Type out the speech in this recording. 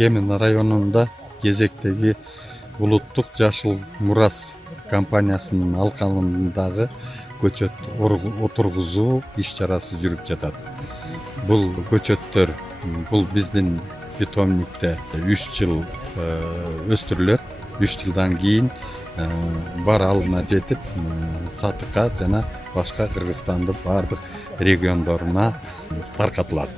Кемин районунда кезектеги улуттук жашыл мурас компаниясынын алкагындагы көчөт отургузуу иш чарасы жүрүп жатат. Бул көчөттөр бул биздин питомникте 3 жыл өстүрүлөт. 3 жылдан кийин бар алына жетип сатыкка жана башка Кыргызстандын бардык региондоруна таркатылат.